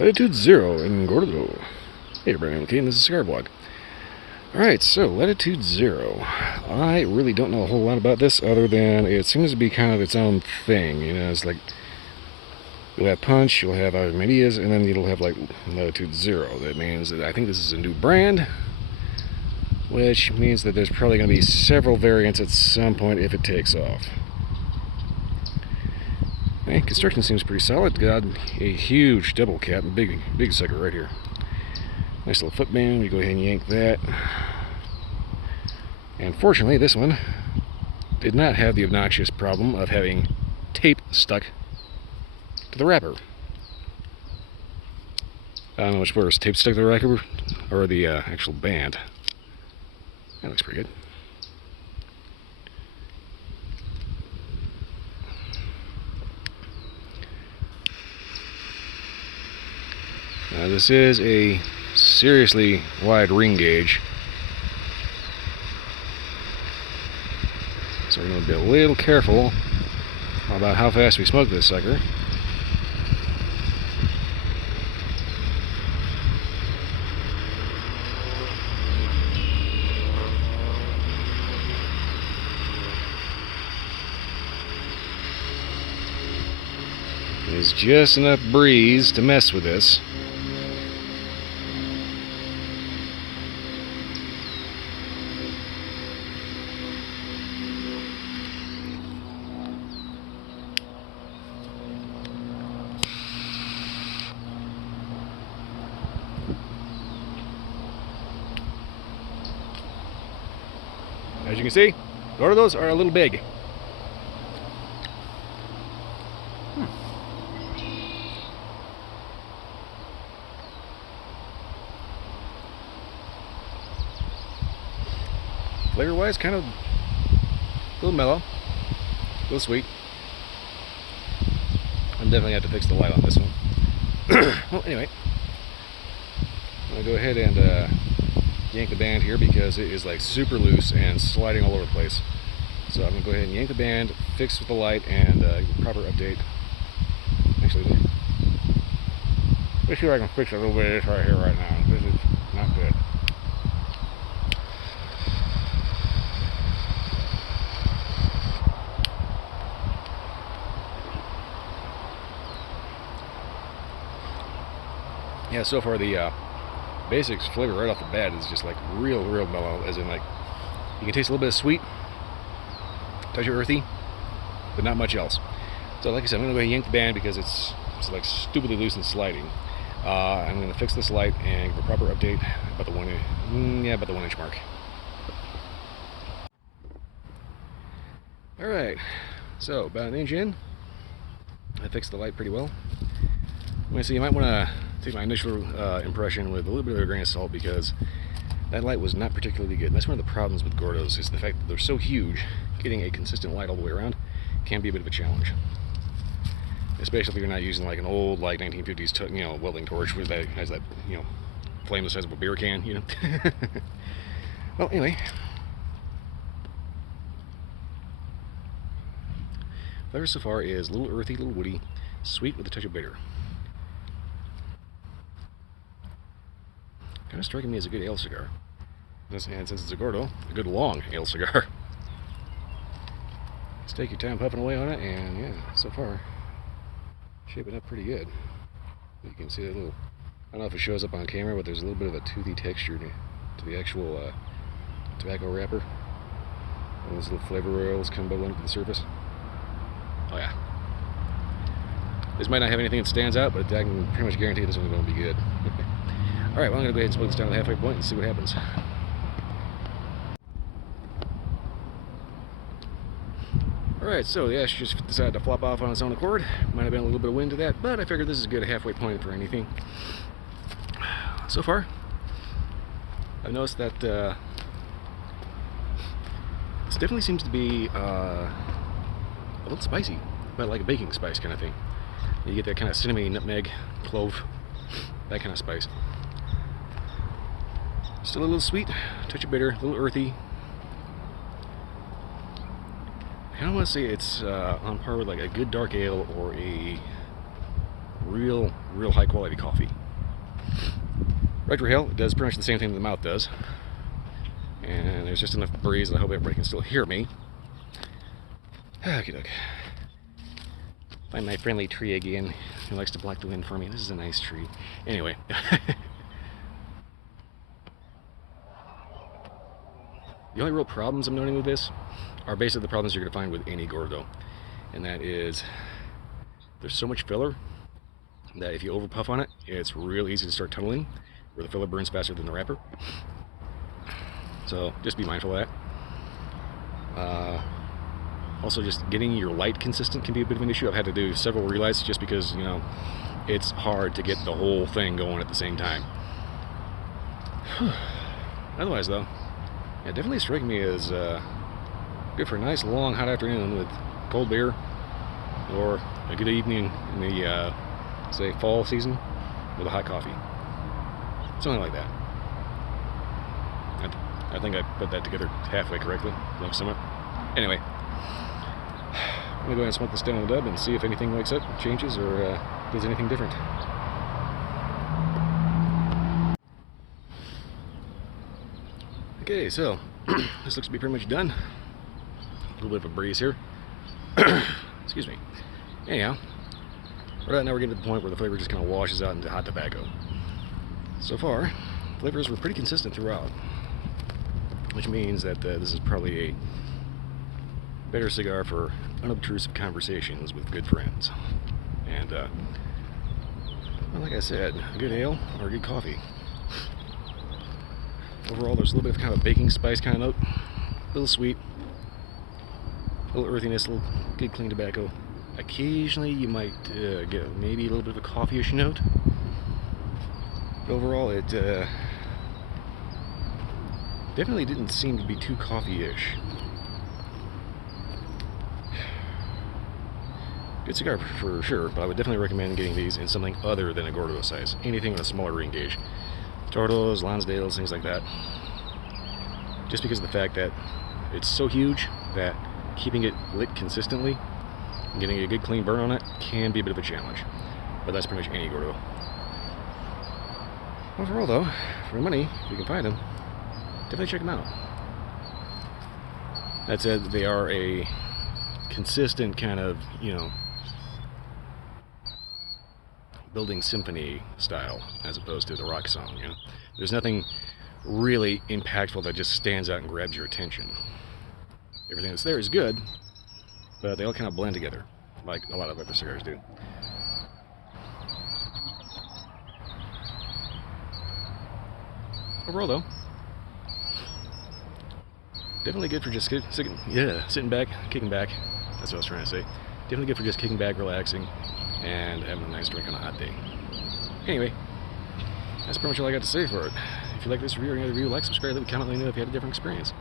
Latitude 0 in Gordo. Hey everybody, I'm Kate and this is Cigar Blog. Alright, so Latitude 0. I really don't know a whole lot about this other than it seems to be kind of its own thing. You know, it's like you'll have Punch, you'll have Medias, and then you'll have like Latitude 0. That means that I think this is a new brand, which means that there's probably going to be several variants at some point if it takes off. Okay, construction seems pretty solid. Got a huge double cap, big sucker right here. Nice little foot band. We go ahead and yank that. And fortunately, this one did not have the obnoxious problem of having tape stuck to the wrapper. I don't know which worse, tape stuck to the wrapper or the actual band. That looks pretty good. Now this is a seriously wide ring gauge, so we're going to be a little careful about how fast we smoke this sucker. There's just enough breeze to mess with this. As you can see, Gordos are a little big. Flavor-wise, kind of a little mellow, a little sweet. I'm definitely going to have to fix the light on this one. Well, anyway, I'm going to go ahead and yank the band here because it is like super loose and sliding all over the place. So I'm going to go ahead and yank the band, fix with the light, and proper update. Actually, let's see if I can fix a little bit of this right here right now. This is not good. Yeah, so far the basics flavor right off the bat is just like real mellow, as in like you can taste a little bit of sweet, touch of earthy, but not much else. So like I said, I'm going to go ahead and yank the band because it's like stupidly loose and sliding. I'm going to fix this light and give a proper update about the 1 inch mark. Alright, so about an inch in, I fixed the light pretty well. I'm going to say you might want to take my initial impression with a little bit of a grain of salt because that light was not particularly good. And that's one of the problems with Gordos, is the fact that they're so huge, getting a consistent light all the way around can be a bit of a challenge. Especially if you're not using like an old like 1950s welding torch that has that flame the size of a beer can, you know. Well, anyway, flavor so far is a little earthy, a little woody, sweet with a touch of bitter. Kind of striking me as a good ale cigar. And since it's a Gordo, a good long ale cigar. Just take your time puffing away on it, and yeah, so far, shaping up pretty good. You can see that little, I don't know if it shows up on camera, but there's a little bit of a toothy texture to the actual tobacco wrapper. And those little flavor oils come bubbling to the surface. Oh yeah. This might not have anything that stands out, but I can pretty much guarantee this one's going to be good. Alright, well I'm going to go ahead and smoke this down to the halfway point and see what happens. Alright, so the ash just decided to flop off on its own accord. Might have been a little bit of wind to that, but I figured this is a good halfway point for anything. So far, I've noticed that this definitely seems to be a little spicy, but like a baking spice kind of thing. You get that kind of cinnamon, nutmeg, clove, that kind of spice. Still a little sweet, touch of bitter, a little earthy. I kind of want to say it's on par with like a good dark ale or a real real high quality coffee. Retrohale does pretty much the same thing the mouth does. And there's just enough breeze that I hope everybody can still hear me. Okie doke. Find my friendly tree again who likes to block the wind for me. This is a nice tree. Anyway. The only real problems I'm noting with this are basically the problems you're going to find with any Gordo. And that is, there's so much filler that if you over puff on it, it's real easy to start tunneling, where the filler burns faster than the wrapper. So just be mindful of that. Also, just getting your light consistent can be a bit of an issue. I've had to do several relights just because, you know, it's hard to get the whole thing going at the same time. Otherwise, though, yeah, definitely striking me as good for a nice long hot afternoon with cold beer, or a good evening in the say fall season with a hot coffee, something like that. I think I put that together halfway correctly, somewhat. Anyway, I'm gonna go ahead and smoke this down in the dub and see if anything wakes up, changes, or does anything different. Okay, so this looks to be pretty much done. A little bit of a breeze here. Excuse me. Anyhow, right now we're getting to the point where the flavor just kind of washes out into hot tobacco. So far, flavors were pretty consistent throughout, which means that this is probably a better cigar for unobtrusive conversations with good friends. And, well, like I said, a good ale or a good coffee. Overall, there's a little bit of kind of a baking spice kind of note, a little sweet, a little earthiness, a little good clean tobacco. Occasionally you might get maybe a little bit of a coffee-ish note. But overall, it definitely didn't seem to be too coffee-ish. Good cigar for sure, but I would definitely recommend getting these in something other than a Gordo size. Anything with a smaller ring gauge. Tortos, Lonsdales, things like that. Just because of the fact that it's so huge that keeping it lit consistently and getting a good clean burn on it can be a bit of a challenge. But that's pretty much any Gordo. Overall though, for your money, if you can find them, definitely check them out. That said, they are a consistent kind of, you know, building symphony style as opposed to the rock song, you know. There's nothing really impactful that just stands out and grabs your attention. Everything that's there is good, but they all kind of blend together like a lot of other cigars do. Overall though, definitely good for just sitting back, kicking back. That's what I was trying to say. Definitely good for just kicking back, relaxing, and having a nice drink on a hot day. Anyway, that's pretty much all I got to say for it. If you like this review or any other review, like, subscribe, leave a comment, let me know if you had a different experience.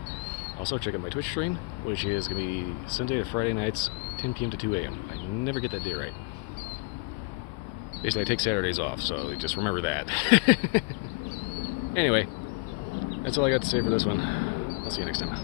Also, check out my Twitch stream, which is going to be Sunday to Friday nights, 10 p.m. to 2 a.m. I never get that day right. Basically, I take Saturdays off, so just remember that. Anyway, that's all I got to say for this one. I'll see you next time.